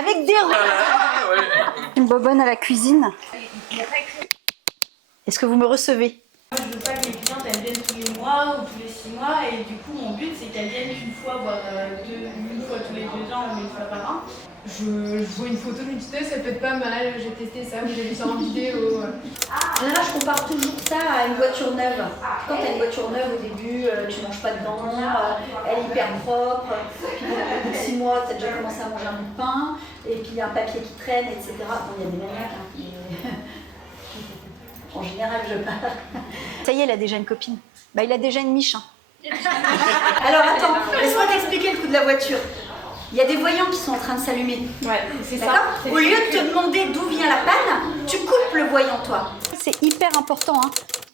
avec des roues. Une bobonne à la cuisine. Est-ce que vous me recevez? Je veux pas que mes clientes elles viennent tous les mois ou tous les 6 mois et du coup mon but c'est qu'elles viennent une fois, voire une fois tous les 2 ans ou une fois par an. Je vois une photo d'une tuteuse, ça peut être pas mal, j'ai testé ça, j'ai vu ça en vidéo. Là, je compare toujours ça à une voiture neuve. Quand tu as une voiture neuve, au début, tu manges pas dedans, elle est hyper propre. Puis au bout de 6 mois, tu as déjà commencé à manger un bout de pain, et puis il y a un papier qui traîne, etc. Bon, il y a des maniaques, hein, mais en général, je parle. Ça y est, il a déjà une copine. Bah, il a déjà une miche. Hein. Alors attends, laisse-moi t'expliquer le coup de la voiture. Il y a des voyants qui sont en train de s'allumer. Ouais, c'est ça. D'accord ? Au lieu de te demander d'où vient la panne, tu coupes le voyant, toi. C'est hyper important, hein.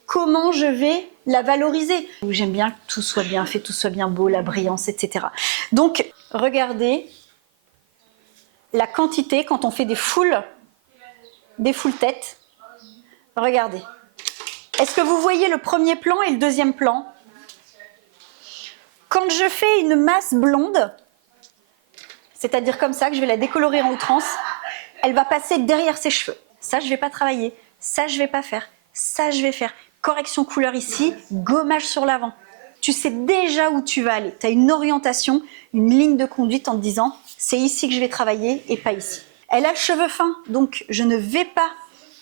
Comment je vais la valoriser? J'aime bien que tout soit bien fait, tout soit bien beau, la brillance, etc. Donc, regardez la quantité quand on fait des full têtes. Regardez. Est-ce que vous voyez le premier plan et le deuxième plan? Quand je fais une masse blonde, c'est-à-dire comme ça, que je vais la décolorer en outrance, elle va passer derrière ses cheveux. Ça, je ne vais pas travailler. Ça, je ne vais pas faire. Ça, je vais faire. Correction couleur ici, gommage sur l'avant. Tu sais déjà où tu vas aller. Tu as une orientation, une ligne de conduite en te disant, c'est ici que je vais travailler et pas ici. Elle a le cheveu fin, donc je ne vais pas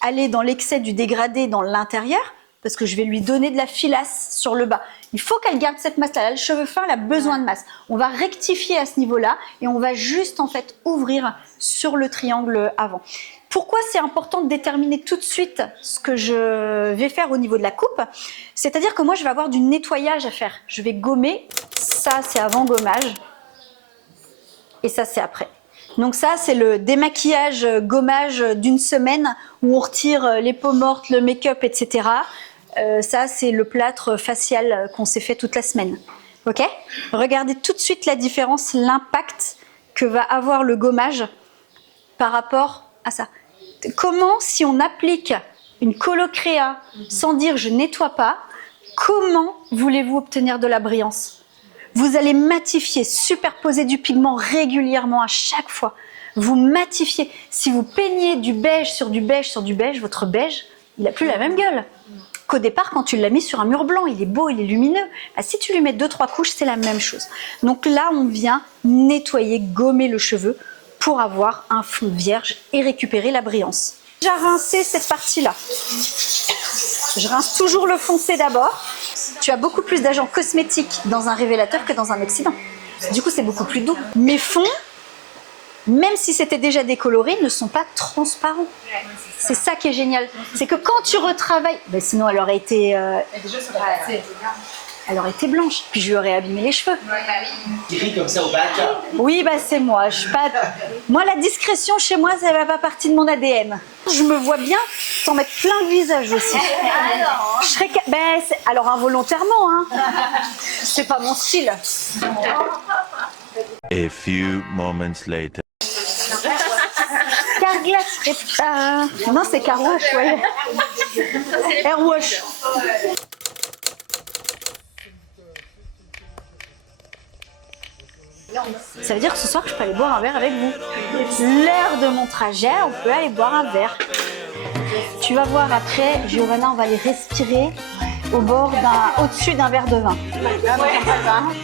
aller dans l'excès du dégradé dans l'intérieur, parce que je vais lui donner de la filasse sur le bas. Il faut qu'elle garde cette masse-là. Elle a le cheveu fin, elle a besoin de masse. On va rectifier à ce niveau-là et on va juste en fait ouvrir sur le triangle avant. Pourquoi c'est important de déterminer tout de suite ce que je vais faire au niveau de la coupe? C'est-à-dire que moi, je vais avoir du nettoyage à faire. Je vais gommer. Ça, c'est avant gommage. Et ça, c'est après. Donc ça, c'est le démaquillage, gommage d'une semaine où on retire les peaux mortes, le make-up, etc. Ça, c'est le plâtre facial qu'on s'est fait toute la semaine. Ok? Regardez tout de suite la différence, l'impact que va avoir le gommage par rapport à ça. Comment, si on applique une colocréa sans dire je nettoie pas, comment voulez-vous obtenir de la brillance? Vous allez matifier, superposer du pigment régulièrement à chaque fois. Vous matifiez. Si vous peignez du beige sur du beige sur du beige, votre beige, il n'a plus la même gueule qu'au départ quand tu l'as mis sur un mur blanc. Il est beau, il est lumineux. Bah, si tu lui mets 2-3 couches, c'est la même chose. Donc là, on vient nettoyer, gommer le cheveu pour avoir un fond vierge et récupérer la brillance. J'ai rincé cette partie-là. Je rince toujours le foncé d'abord. Tu as beaucoup plus d'agents cosmétiques dans un révélateur que dans un oxydant. Du coup, c'est beaucoup plus doux. Mes fonds, même si c'était déjà décoloré, ne sont pas transparents. C'est ça qui est génial. C'est que quand tu retravailles... Ben sinon, elle aurait été... Elle aurait été blanche, puis je lui aurais abîmé les cheveux. Qui rit comme ça au bac. Oui, bah c'est moi. Moi, la discrétion chez moi, ça ne va pas partie de mon ADN. Je me vois bien t'en mettre plein le visage aussi. Je serais... alors involontairement, hein. C'est pas mon style. A few moments later. Carglass Répar. Non, c'est Carwash, ouais. Airwash. Ça veut dire que ce soir, je peux aller boire un verre avec vous. L'heure de mon trajet, on peut aller boire un verre. Tu vas voir après, Giovanna, on va aller respirer au-dessus d'un verre de vin.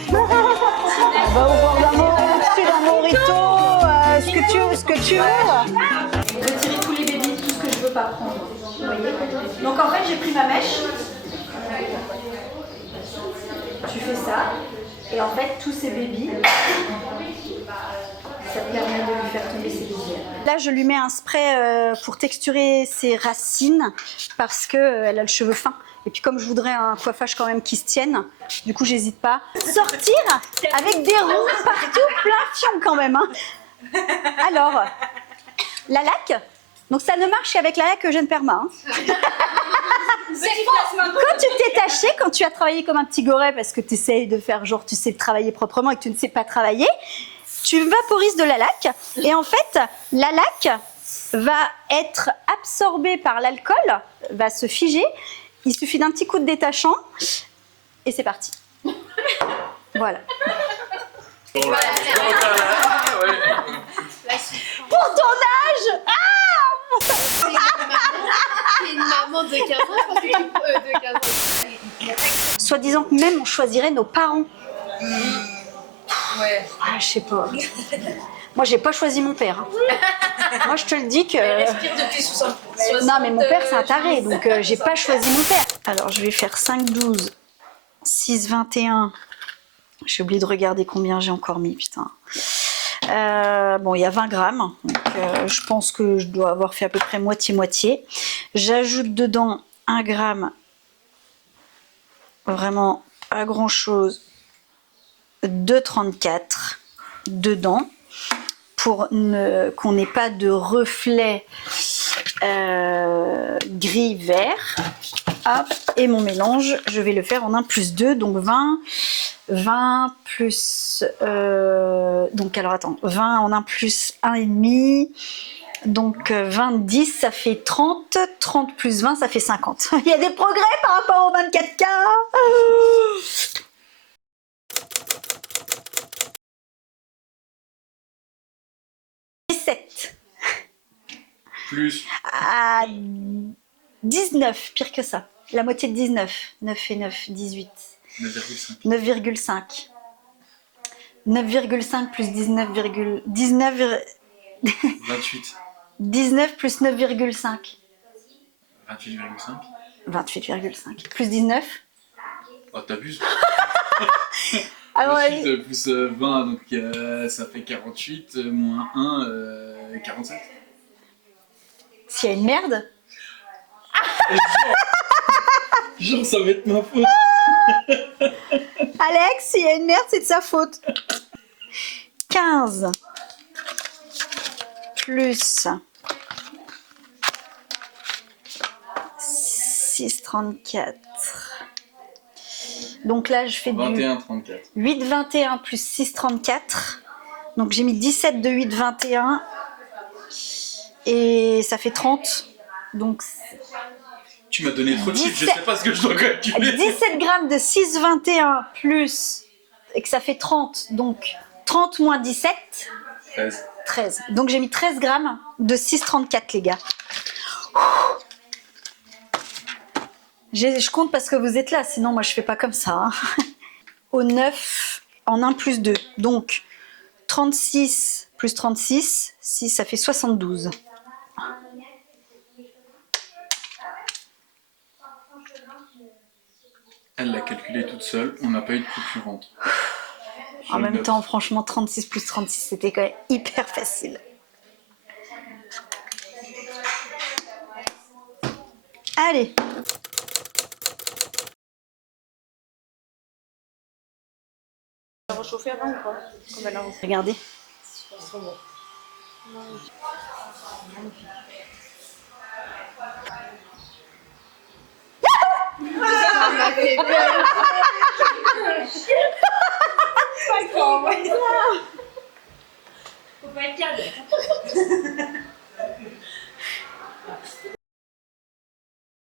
On va au-dessus d'un mojito, ce que tu veux. Retirer tous les bébés, tout ce que je veux pas prendre. Vous voyez? Donc en fait, j'ai pris ma mèche. Tu fais ça. Et en fait, tous ces bébés, ça te permet de lui faire tomber ses lisières. Là, je lui mets un spray pour texturer ses racines parce qu'elle a le cheveu fin. Et puis comme je voudrais un coiffage quand même qui se tienne, du coup, j'hésite pas. Sortir avec des ronds partout, plein fion quand même. Hein. Alors, la laque. Donc ça ne marche qu'avec la laque Eugène Perma. Hein. Quand tu t'es taché, quand tu as travaillé comme un petit goret parce que tu essayes de faire genre tu sais travailler proprement et que tu ne sais pas travailler, tu vaporises de la laque et en fait la laque va être absorbée par l'alcool, va se figer. Il suffit d'un petit coup de détachant et c'est parti. Voilà. Pour ton âge. T'es une maman de 15 ans, je pense que de 15 ans. Soi-disant que même on choisirait nos parents. Ouais. Ah, je sais pas. Moi, j'ai pas choisi mon père. Moi, je te le dis que. Respire depuis 60. Non, mais mon père, c'est un taré, donc j'ai pas choisi mon père. Alors, je vais faire 5, 12, 6, 21. J'ai oublié de regarder combien j'ai encore mis, putain. Bon, il y a 20 grammes, donc je pense que je dois avoir fait à peu près moitié-moitié. J'ajoute dedans 1 gramme, vraiment pas grand-chose, de 34 dedans, pour qu'on n'ait pas de reflet gris-vert. Hop, et mon mélange, je vais le faire en 1+2, donc 20 plus... donc alors attends, 20 en 1 plus 1,5, donc 20, 10, ça fait 30, 30 plus 20, ça fait 50. Il y a des progrès par rapport aux 24K. 17. Plus. À 19, pire que ça. La moitié de 19. 9 et 9, 18. 9,5. 9,5. 9,5 plus 19, 28. 19 plus 9,5. 28,5. 28,5. Plus 19. Oh, t'abuses. Alors, Ensuite, plus 20, donc ça fait 48, moins 1, 47. s'il y a une merde. Genre, ça va être ma faute. Alex, s'il y a une merde, c'est de sa faute. 15 plus 6,34. Donc là, je fais 21,34. 8,21 plus 6,34. Donc j'ai mis 17 de 8,21. Et ça fait 30. Donc Tu m'as donné trop de chiffres, je 17. sais pas ce que je dois calculer. 17 grammes de 6,21 plus, et que ça fait 30, donc 30 moins 17, 13. 13. Donc j'ai mis 13 grammes de 6,34 les gars. Je compte parce que vous êtes là, sinon moi je fais pas comme ça. Hein. Au 9, en 1+2, donc 36 plus 36, 6, ça fait 72. Elle l'a calculé toute seule, on n'a pas eu de concurrente. En même temps, franchement, 36 plus 36, c'était quand même hyper facile. Allez. Ça va chauffer avant ou pas? Regardez. Faut pas être calme.